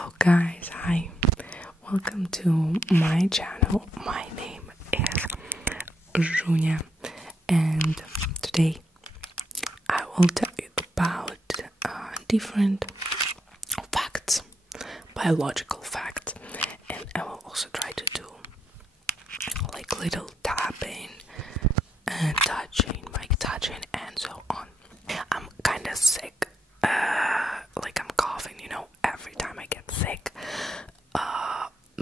Hello guys, hi, welcome to my channel. My name is Zhunya and today I will tell you about different facts, biological facts, and I will also try to do like little tapping and touching, mic touching and so on. I'm kind of sick, like I'm coughing, every time I get sick,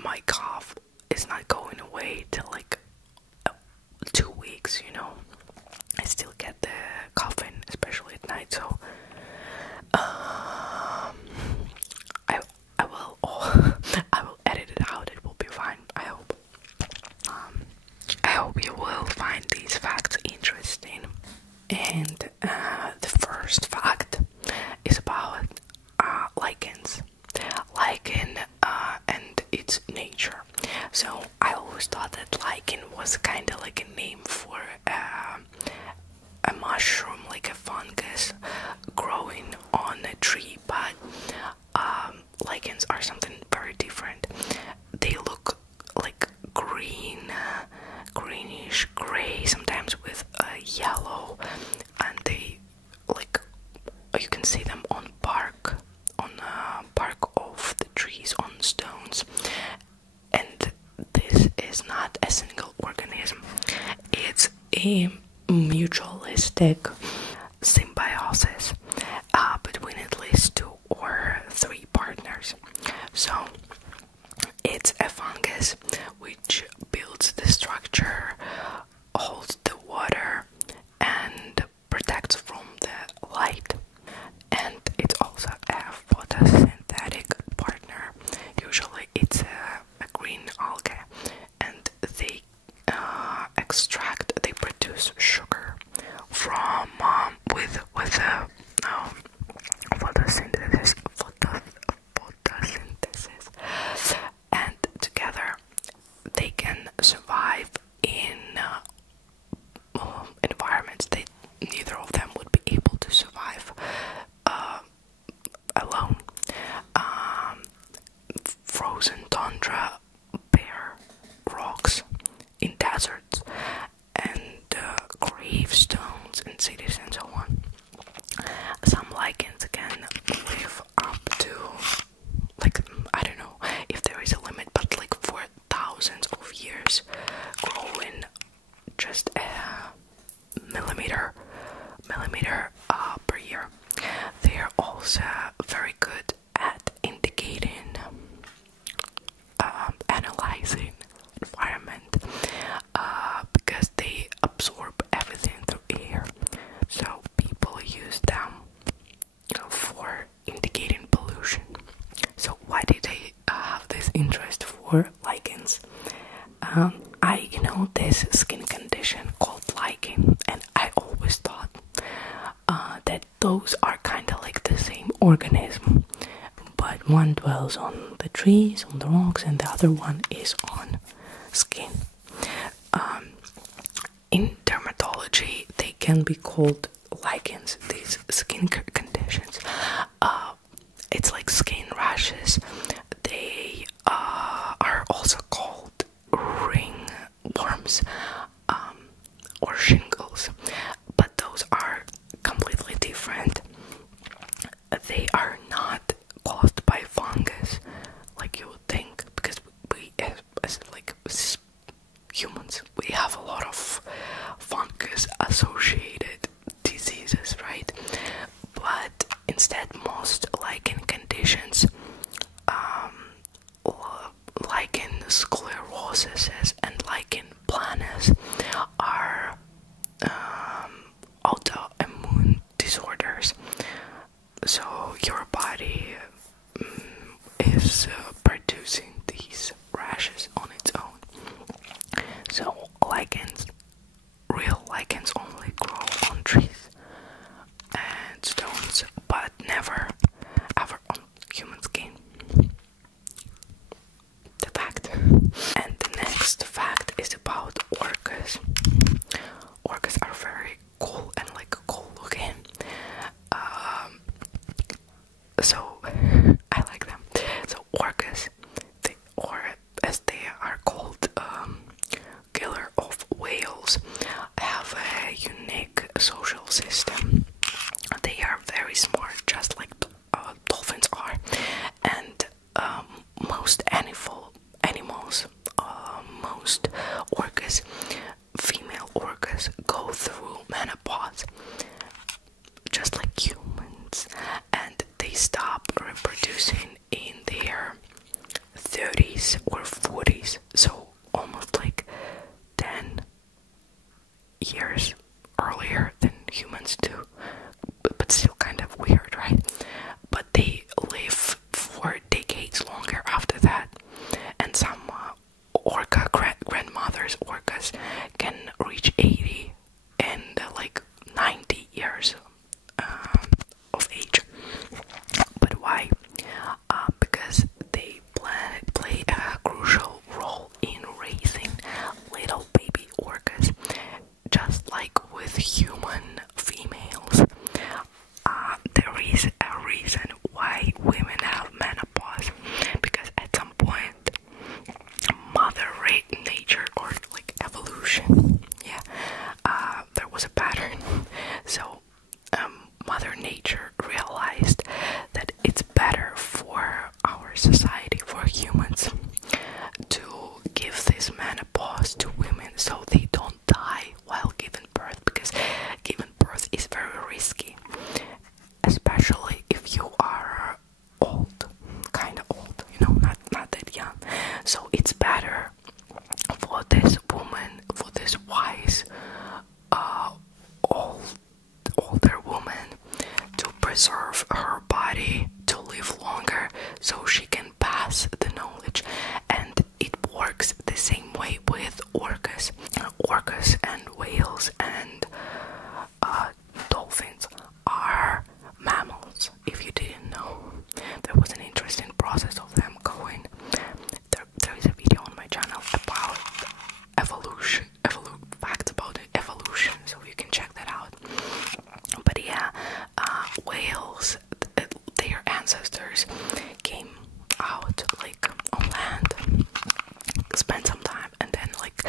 my cough is not going away till like 2 weeks, I still get the coughing, especially at night, so I will I will edit it out, it will be fine, I hope. I hope you will find these facts interesting. And the first fact is about lichens. Lichen and its nature. So I always thought that lichen was kind of like a name for a mushroom, like a fungus growing on a tree, but lichens are something very different. They look like greenish gray, sometimes with yellow, and they like you can see them on bark of the trees, on stones. And this is not a single organism, it's a mutualistic symbiosis between at least 2 or 3 partners. So it's a fungus which builds the structure, holds the water, and protects from the light. And it's also a photosynthetic partner. Usually it's a green algae, and they they produce sugar from with photosynthesis, and together they can survive in environments that neither of them would be able to survive alone. Frozen tundra, bare rocks in deserts, and gravestones in cities and so on. Some lichens can live up to, like, I don't know if there is a limit, but like for thousands of years, growing just a millimeter per year. They are also very good at indicating, analyzing environment, because they absorb everything through air. So people use them for indicating pollution. So why did I have this interest for lichens? I know this skin condition called lichen, and I always thought that those are kind of like the same organism, but one dwells on the trees, on the rocks, and the other one is on skin. In dermatology, they can be called lichens, these skin conditions. It's like skin rashes. They are also called ringworms or shingles, but those are completely different. They are not caused by fungus like you would think, because we as humans, we have a lot of fungus associated diseases, right? But instead, most lichen conditions reproducing in their 30s or 40s, so almost like 10 years earlier than humans do, but still kind of weird, right? But they live for decades longer after that, and some orca grandmothers, orcas, can reach 80 and like 90 years of age. But why? Because they play a crucial role in raising little baby orcas, just like with human females. There is a reason why women have menopause, because at some point mother nature, or like evolution, there was a pattern. So mother nature realized that it's better for our society, for humans, to give this menopause to women so they don't die while giving birth, because giving birth is very risky, especially if you are old, kind of old, not that young. So it's better for this woman, for this wise older woman, to preserve her body, to live longer, so she can pass the knowledge. And it works the same way with orcas. Orcas and whales and dolphins are mammals. If you didn't know, there was an interesting process of them going. There is a video on my channel about evolution, facts about evolution, so you can check that out. But yeah, whales, their ancestors came out like on land, spent some time, and then like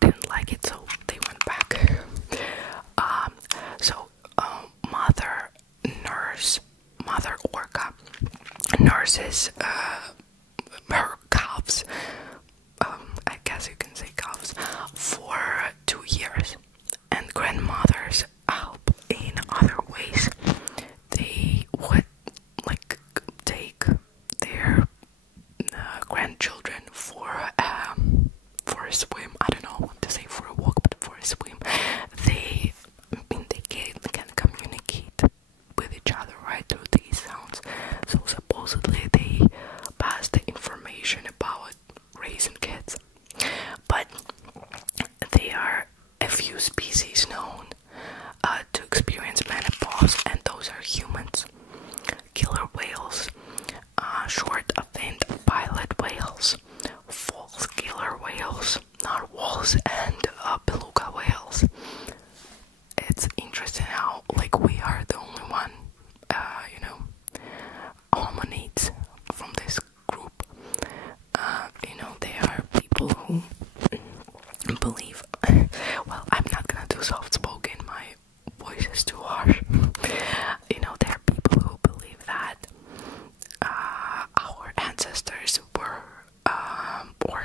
didn't like it, so they went back. Mother orca nurses her calves, I guess you can say calves, for 2 years, and grandmothers help in other ways. They would like take their grandchildren for a swim. I don't know what to say, for a walk, but for a swim. They can communicate with each other, right, through these sounds. So supposedly they pass the information about raising kids. But there are a few species known to experience menopause, and those are humans. Killer whales, short-finned pilot whales, false killer whales, narwhals, and beluga whales. It's interesting how, like, we are the only one, hominids from this group. There are people who believe, well, I'm not gonna do soft-spoken, my voice is too harsh. There are people who believe that our ancestors were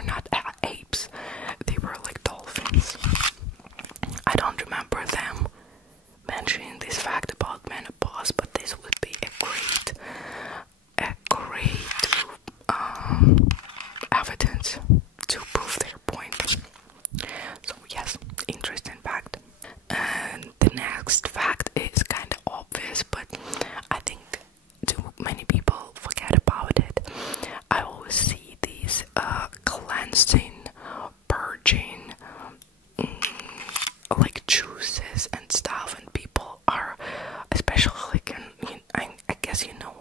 not apes, they were like dolphins. I don't remember them mentioning this fact about menopause, but this would be a great evidence to prove their point. So yes, interesting fact. And the next fact is kind of obvious, but I think too many people forget about it. I always see these cleansing, purging, like juices and stuff, and people are, especially like, I guess you know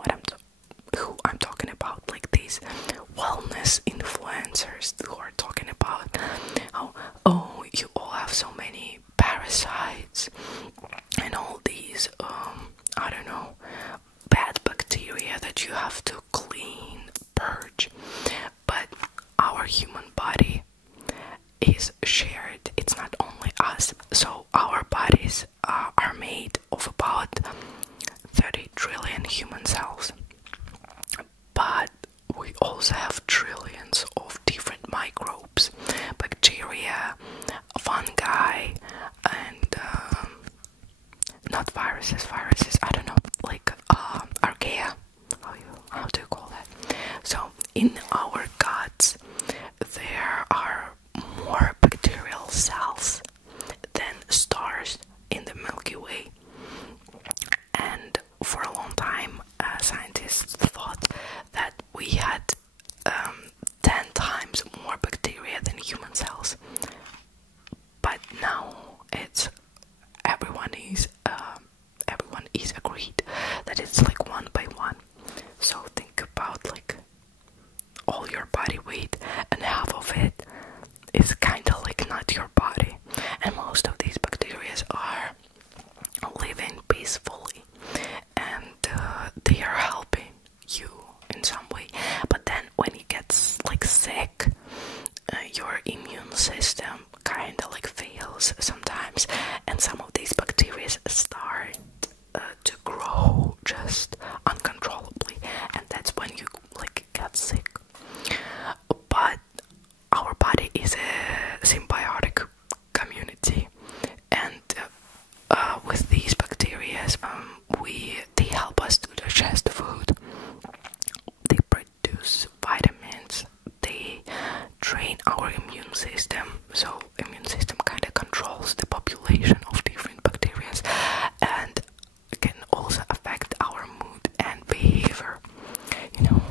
who I'm talking about, like these wellness influencers who are talking about how, oh, you all have so many parasites and all these I don't know, bad bacteria that you have to clean, purge. But our human body is shared, it's not only us. So our bodies are made of about 30 trillion human cells, but we also have trillions of different microbes, bacteria, fungi, and not viruses, I don't know, like archaea, how do you in our guts there are more bacterial cells than stars in the Milky Way. And for a long time, scientists thought that we had 10 times more bacteria than human cells. But now everyone is agreed that it's like 1 by 1. So think about like all your body weight, and half of it is kind of like not your body, and most of these bacteria are living peacefully, and they are helping you in some way. But then when you get like sick, your immune system kind of like fails sometimes, and some of these bacteria start to grow just uncontrollably, and that's when you like get sick. But our body is a symbiotic community, and with these bacteria, they help us to digest food. They produce vitamins. They train our immune system. So immune system kind of controls the population of different bacteria, and can also affect our mood and behavior. You know,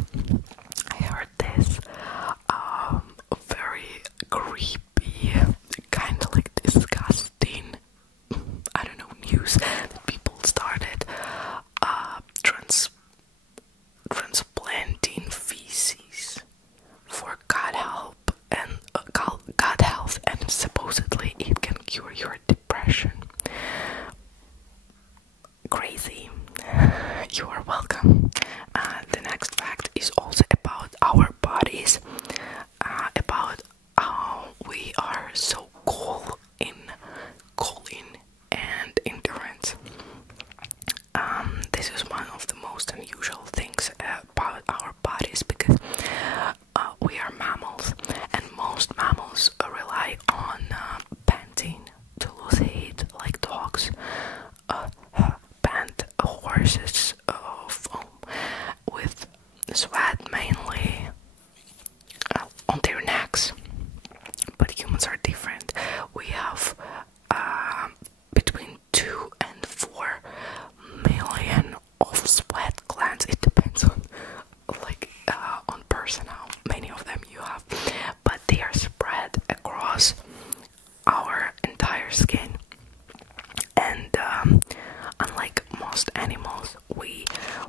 I heard this very creepy, kind of like disgusting, I don't know, news that people started transplanting feces for gut health, and supposedly it can cure your depression. Crazy. You are welcome. The next fact is also about our bodies, about how we are so cool in and endurance. This is one of the most unusual things about our bodies, because we are mammals, and most mammals rely on panting to lose heat, like dogs pant, horses foam with sweat mainly on their necks. But humans are different. We have between 2 and 4 million of sweat glands. It depends on on person how many of them you have, but they are spread across our entire skin. And unlike most animals, we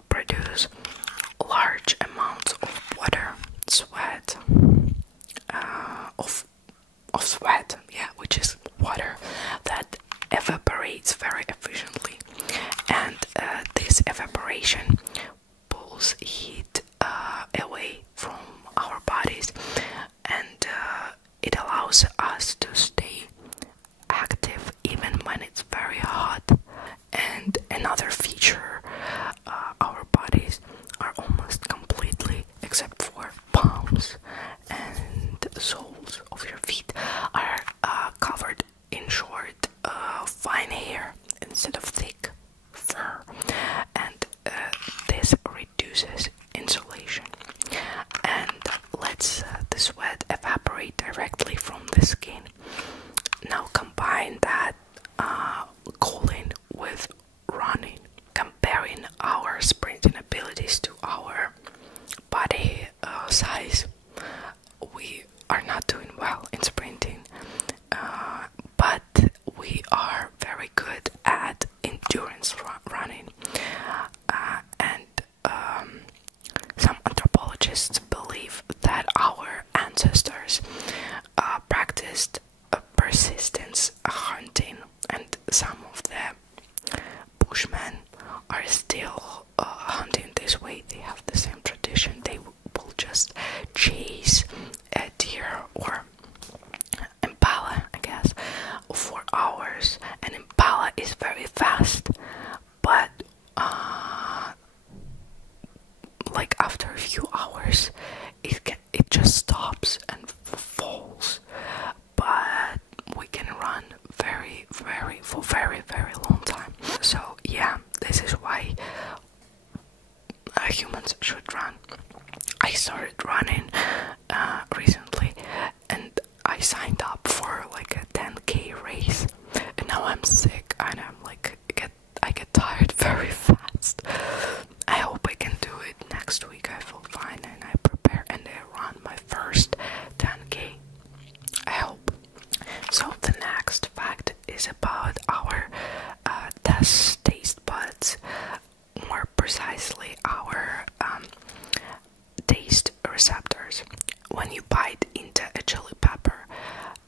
produce large amounts of water, sweat, of sweat, which is water that evaporates very efficiently, and this evaporation pulls heat away from our bodies, and it allows us to stay active even when it's very hot. And another feature, our bodies are almost completely, except for palms and soles of your feet, are covered in short, fine hair instead of thick fur, and this reduces insulation and lets the sweat evaporate directly from the skin. Now combine that cooling with running, comparing our sprinting abilities to our body size. We are not doing well in sprinting, but we are very good at endurance running, and some anthropologists believe that our ancestors practiced persistence hunting, and some of the bushmen are still hunting this way. They have the same tradition. They will just chase a deer or impala, I guess, for hours. And impala is very fast, but like after a few hours it just stops and falls. But we can run for very long time. So yeah, this is why humans should run. I started running recently, and I signed up for like a 10K race, and now I'm sick and I'm like I get tired very fast. I hope I can do it next week. I feel fine and I prepare and I run my first 10K. I hope. So the next fact is about our taste buds, more precisely our taste receptors. When you bite into a chili pepper,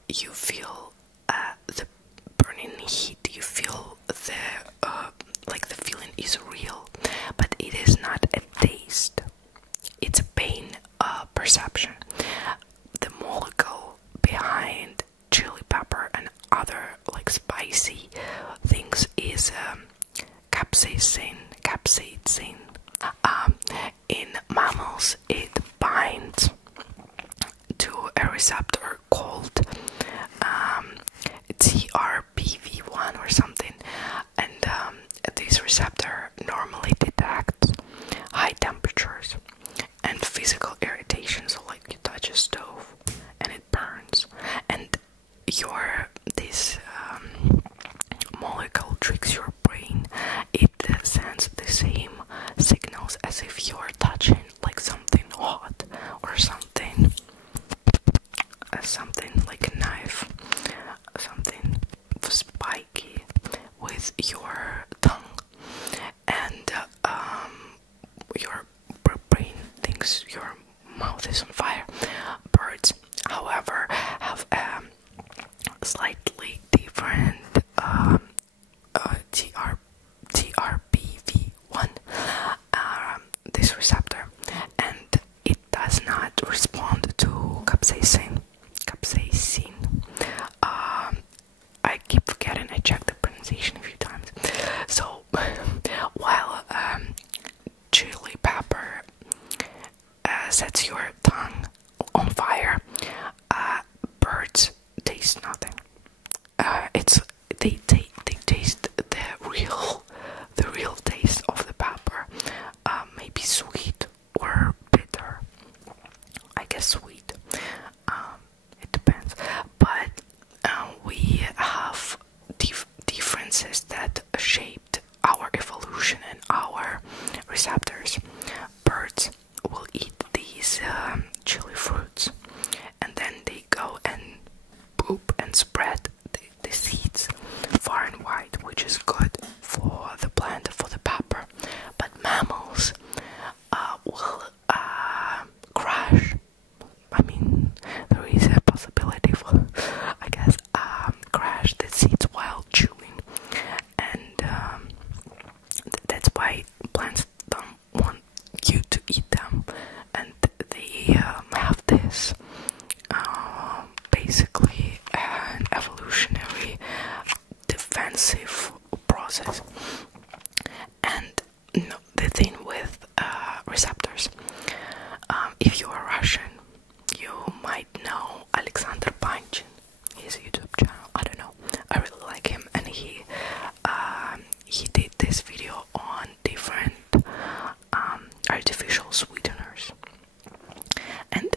you feel the burning heat. You feel the like the feeling is real, but it is not a taste. It's a pain perception. The molecule behind chili pepper and other like spicy things is capsaicin. In mammals, it binds to a receptor called TRPV1 or something, and this receptor normally detects high temperatures and physical irritation. So like you touch a stove and it burns, and this molecule tricks your brain. It sends the same signals as if you're touching like something hot or something like a knife, something spiky with your tongue, and your brain thinks your mouth is on fire. Birds, however, have slightly different TRPV1, this receptor, and it does not respond to capsaicin. I keep forgetting. I checked the pronunciation a few times. So while chili pepper sets your tongue on fire, birds taste nothing. They taste the real taste of the pepper. Maybe sweet or bitter. I guess sweet. It depends. But we have differences that shaped our evolution and our receptors. Birds will eat these chili fruits, and then they go and poop and spread the seeds far and wide, which is good for the plant, for the pepper. But mammals will crash. I mean, there is a possibility for, I guess, crash the seeds while chewing, and that's why plants don't want you to eat them, and they have this basically an evolutionary defensive process. And the thing with receptors, if you are Russian, you might know Alexander Panchin. His YouTube channel, I don't know, I really like him, and he did this video on different artificial sweeteners, and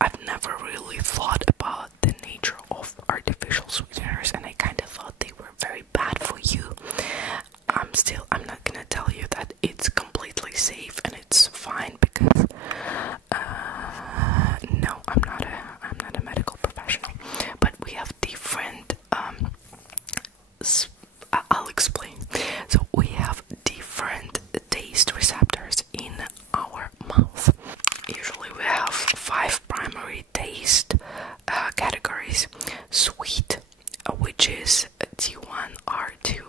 I've never really thought about the nature of artificial sweeteners, and I kind of thought they were very bad for you. I'm not gonna tell you that it's completely safe and it's fine, because no, I'm not a medical professional, but we have different I'll explain. So we have different taste receptors in our mouth. Usually we have 5 primary taste categories. Sweet, which is T1, R2,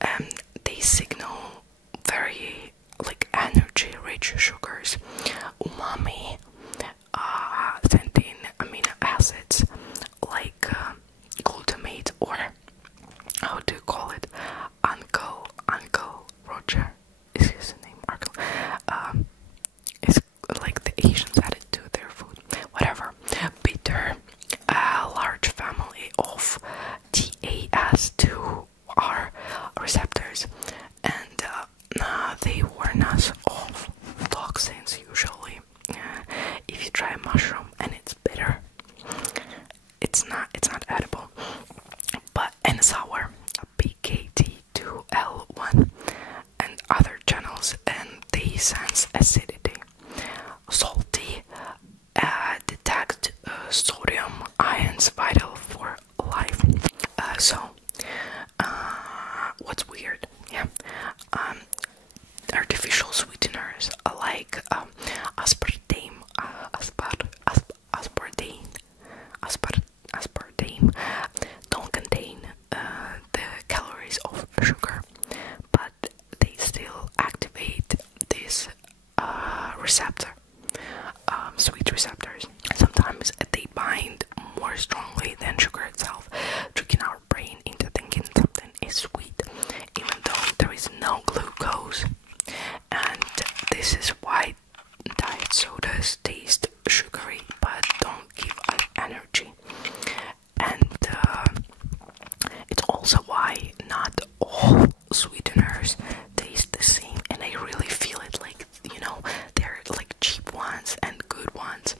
and they signal very like energy-rich sugars. Umami, sending amino acids like glutamate, or how do you call it? Uncle Roger is his name. It's like the Asians added to their food. Whatever. Bitter, a large family of TAS2R receptors, and they warn us of toxic acidity. Salty detect sodium ions vital for life. What's weird? Yeah, artificial sweeteners like aspartame, aspartame don't contain the calories of sugar, but they still activate this receptor, sweet receptors. Sometimes they bind more strongly than sugar itself, tricking our brain into thinking something is sweet, even though there is no glucose. And this is why diet sodas taste sugary but don't give us energy. And it's also why not all sweeteners taste the same, and I really feel it, like, you know, they're like cheap ones and good ones.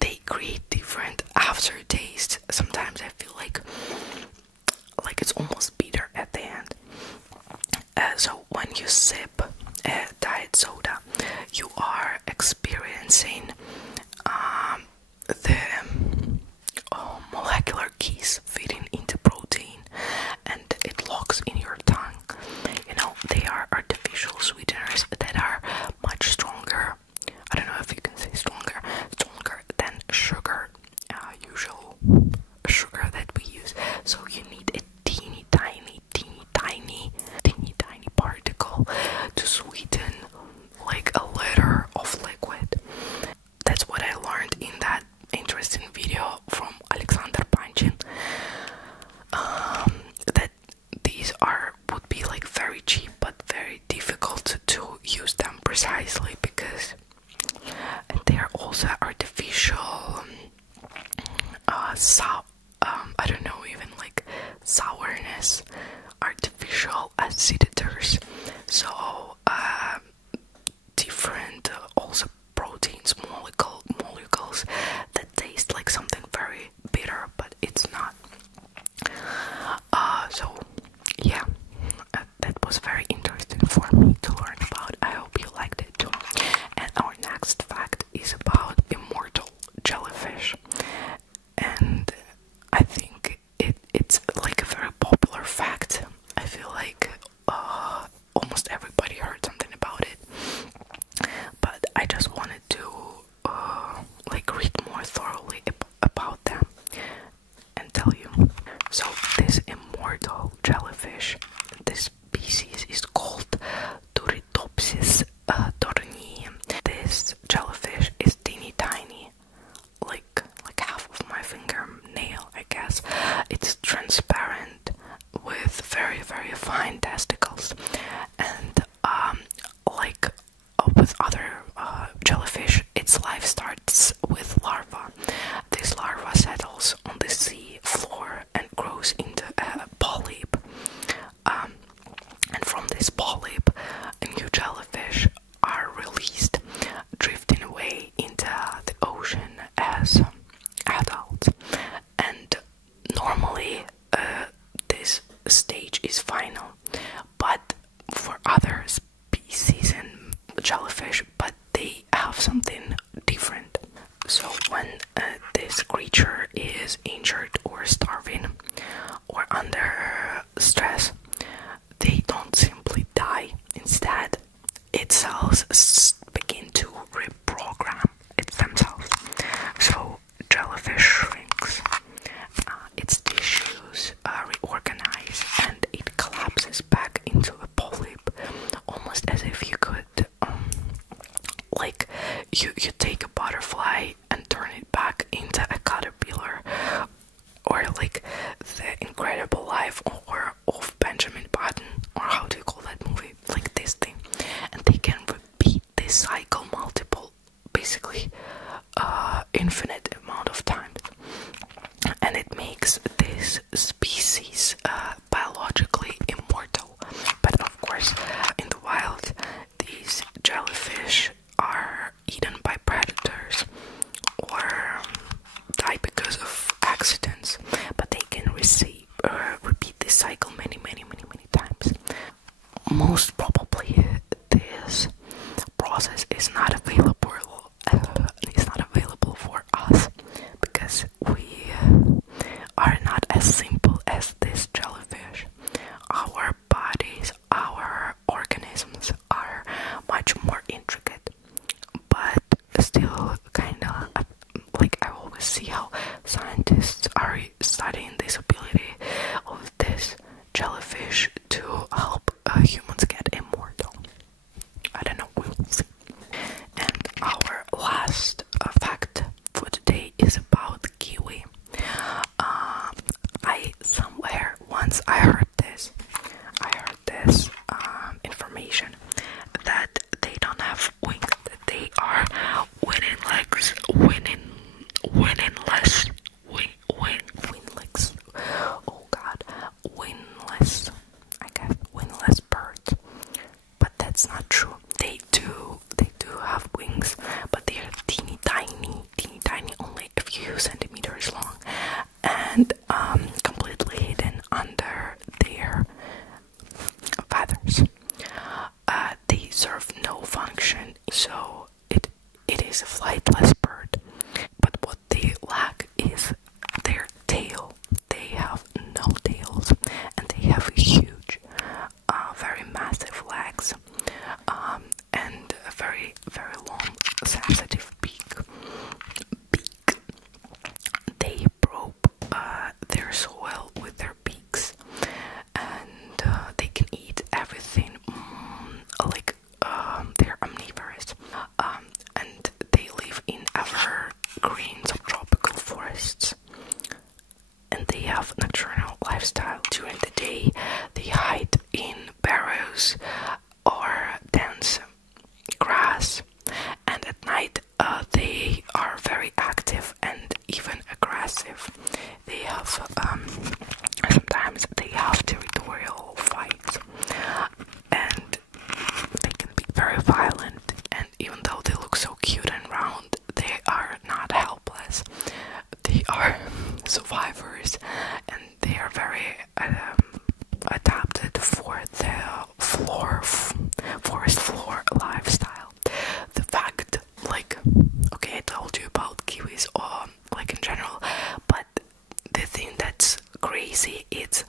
They create different aftertaste. Sometimes I feel like it's almost bitter at the end. So when you sip a diet soda, you are experiencing the molecular keys fitting into protein, and it locks in your tongue. You know, they are artificial sweeteners that are much stronger. I don't know if you can say stronger than sugar, usual sugar that we use. So you need a teeny tiny particle to sweeten like a liter of liquid. That's what I learned in that interesting video from Alexander Panchin. That these would be like very cheap but very difficult to use them precisely, because they are also artificial. I don't know, even like sourness, artificial aciditors. So different also proteins, molecules that taste like something very bitter, but it's not. So yeah, that was very interesting for me to learn about. I hope you liked it too. And our next fact is about Immortal jellyfish, and I think it's like a very popular fact. I feel like almost everybody heard something about it, but I just wanted to like read more thoroughly about them and tell you. So this Immortal jellyfish, this species is called Turritopsis dohrnii. This jellyfish is teeny tiny, like half of my fingernail, I guess. It's transparent with very, very fine testicles, and like with other jellyfish, its life starts with larva. This larva settles on the sea floor and grows into a polyp. And from this polyp, new jellyfish are released, drifting away into the ocean as adults. And normally this stage is final, but for other species and jellyfish, but they have something different. So when this creature is injured or starving or under stress, they don't simply die. Instead, its cells begin to reprogram themselves. So jellyfish shrinks, its tissues reorganize, and it collapses back into a polyp, almost as if you could like you take a butterfly and turn it back into a caterpillar, or like the Incredible Life of Benjamin Button, or how do you call that movie, like this thing. And they can repeat this cycle basically infinite amount of times, and it makes this species biologically immortal. But of course, in the wild, these jellyfish are eaten by predators or die because of accidents, but they can repeat this cycle many times. Most probably this process is not available. Is not available for us because we are not as simple as this jellyfish. Our bodies, our organisms are much more intricate, but still kind of like I always see how scientists are studying this ability of this jellyfish to help humans get immortal. I don't know, we will see. And our last fact for today is about kiwi. I heard this information that they don't have wings, that they are wingless. Oh god, wingless. I guess wingless birds. But that's not true. They do have wings, but they are teeny tiny, only a few centimeters long, and completely hidden under their feathers. They serve no function, so it is a flightless bird. But what they lack is their tail. They have no tails, and they have huge, very massive legs, and a very, very long, sensitive beak. They probe their soil with their beaks, and they can eat everything. They're omnivorous, and they live in evergreen subtropical forests. And they have nocturnal lifestyle. During the day, they hide in burrows or dense grass, and at night they are very active and even aggressive. They have sometimes they have territorial fights, and they can be very violent. And even though they look so cute and round, they are not helpless. They are survivors, and they are very adapted for the forest floor lifestyle. The fact, okay, I told you about kiwis, or in general, but the thing that's crazy is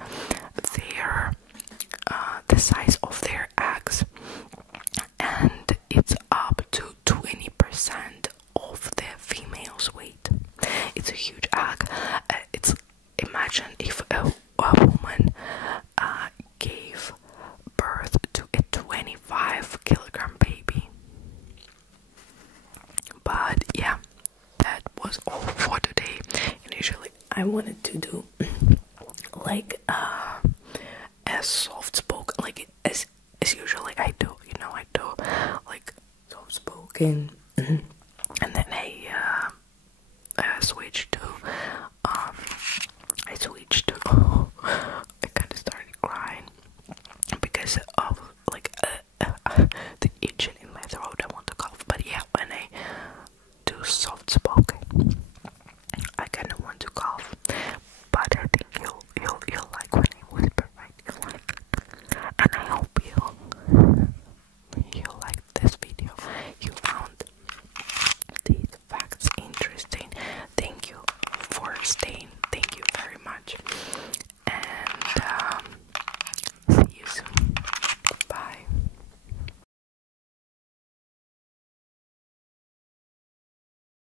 the size of their eggs, and it's up to 20% of the female's weight. It's a huge egg. Imagine if a woman gave birth to a 25-kilogram baby. But yeah, that was all for today. Initially, I wanted to do a soft spoken, as usually I do. I do soft spoken, and then I switched to I kind of started crying because